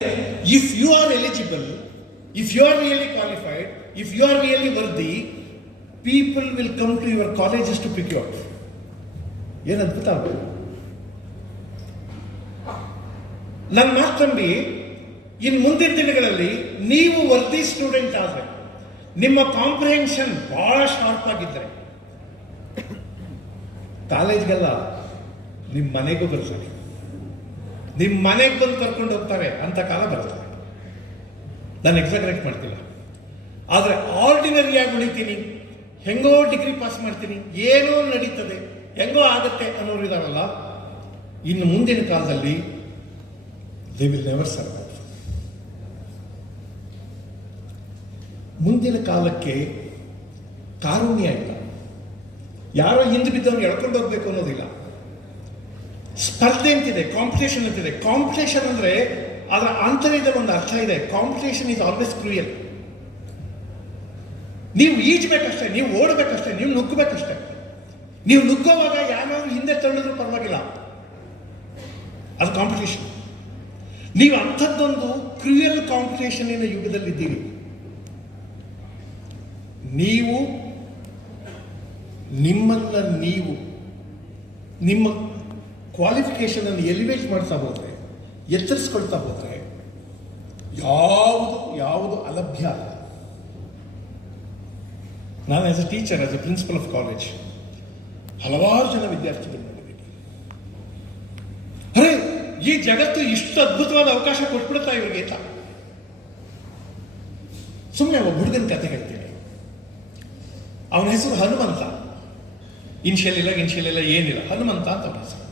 If you are eligible, if you are really qualified, if you are really worthy, people will come to your colleges to pick you up. ಏನು ಅದ್ಭುತ ಆಗಬೇಕು. ನನ್ನ ಮಾತು ನಂಬಿ ಇನ್ನು ಮುಂದಿನ ದಿನಗಳಲ್ಲಿ ನೀವು ವರ್ದಿ ಸ್ಟೂಡೆಂಟ್ ಆದರೆ, ನಿಮ್ಮ ಕಾಂಪ್ರಿಹೆನ್ಷನ್ ಬಹಳ ಶಾರ್ಪ್ ಆಗಿದ್ದರೆ, ಕಾಲೇಜ್ಗೆಲ್ಲ ನಿಮ್ಮ ಮನೆಗೂ ಬರ್ತಾರೆ, ನಿಮ್ಮ ಮನೆಗೆ ಬಂದು ಕರ್ಕೊಂಡು ಹೋಗ್ತಾರೆ ಅಂತ ಕಾಲ ಬರ್ತಾರೆ. ನಾನು ಎಕ್ಸಾಗ್ರೇಟ್ ಮಾಡ್ತಿಲ್ಲ, ಆದರೆ ಆರ್ಡಿನರಿಯಾಗಿ ಉಳಿತೀನಿ, ಹೆಂಗೋ ಡಿಗ್ರಿ ಪಾಸ್ ಮಾಡ್ತೀನಿ, ಏನೋ ನಡೀತದೆ, ಹೆಂಗೋ ಆಗುತ್ತೆ ಅನ್ನೋರು ಇದಾರಲ್ಲ, ಇನ್ನು ಮುಂದಿನ ಕಾಲದಲ್ಲಿ ದೇ ವಿಲ್ ನೆವರ್ ಸರ್ವೈವ್. ಮುಂದಿನ ಕಾಲಕ್ಕೆ ಕಾರುಣ್ಯ ಇಲ್ಲ, ಯಾರೋ ಹಿಂದೆ ಬಿದ್ದವನು ಎಳ್ಕೊಂಡು ಹೋಗ್ಬೇಕು ಅನ್ನೋದಿಲ್ಲ. ಸ್ಪರ್ಧೆ ಅಂತಿದೆ, ಕಾಂಪಿಟೇಷನ್ ಅಂತಿದೆ. ಕಾಂಪಿಟೇಷನ್ ಅಂದ್ರೆ ಅದರ ಆಂತರ್ಯದಲ್ಲಿ ಒಂದು ಅರ್ಥ ಇದೆ. Competition is always cruel. ನೀವು ಈಜಬೇಕಷ್ಟೇ, ನೀವು ಓಡಬೇಕಷ್ಟೇ, ನೀವು ನುಗ್ಗಬೇಕಷ್ಟೇ. ನೀವು ನುಗ್ಗೋವಾಗ ಯಾರಾದ್ರೂ ಹಿಂದೆ ತಳ್ಳಿದ್ರು ಪರವಾಗಿಲ್ಲ, ಅದು ಕಾಂಪಿಟೇಷನ್. ನೀವು ಅಂಥದ್ದೊಂದು ಕ್ರೂಯಲ್ ಕಾಂಪಿಟೇಷನ್ನಿನ ಯುಗದಲ್ಲಿದ್ದೀರಿ. ನೀವು ನಿಮ್ಮನ್ನ ನೀವು ನಿಮ್ಮ ಕ್ವಾಲಿಫಿಕೇಶನ್ ಅನ್ನು ಎಲಿವೇಟ್ ಮಾಡ್ತಾ ಹೋದ್ರೆ, ಎತ್ತರಿಸ್ಕೊಳ್ತಾ ಹೋದ್ರೆ ಯಾವುದು ಅಲಭ್ಯ ಅಲ್ಲ. ನಾನು as a teacher, as a principal of college ಹಲವಾರು ಜನ ವಿದ್ಯಾರ್ಥಿಗಳು ನೋಡಿದ್ದೀನಿ. ಅರೆ, ಈ ಜಗತ್ತು ಇಷ್ಟು ಅದ್ಭುತವಾದ ಅವಕಾಶ ಕೊಟ್ಬಿಡುತ್ತಾ ಇವರಿಗೆ ಅಂತ. ಸುಮ್ಮನೆ ಒಬ್ಬ ಹುಡುಗನ ಕತೆ ಹೇಳ್ತೀನಿ. ಅವನ ಹೆಸರು ಹನುಮಂತ. ಇನ್ಶಿಯಲ್ ಇಲ್ಲ ಏನಿಲ್ಲ, ಹನುಮಂತ ಅಂತ ಅವನ ಹೆಸರು.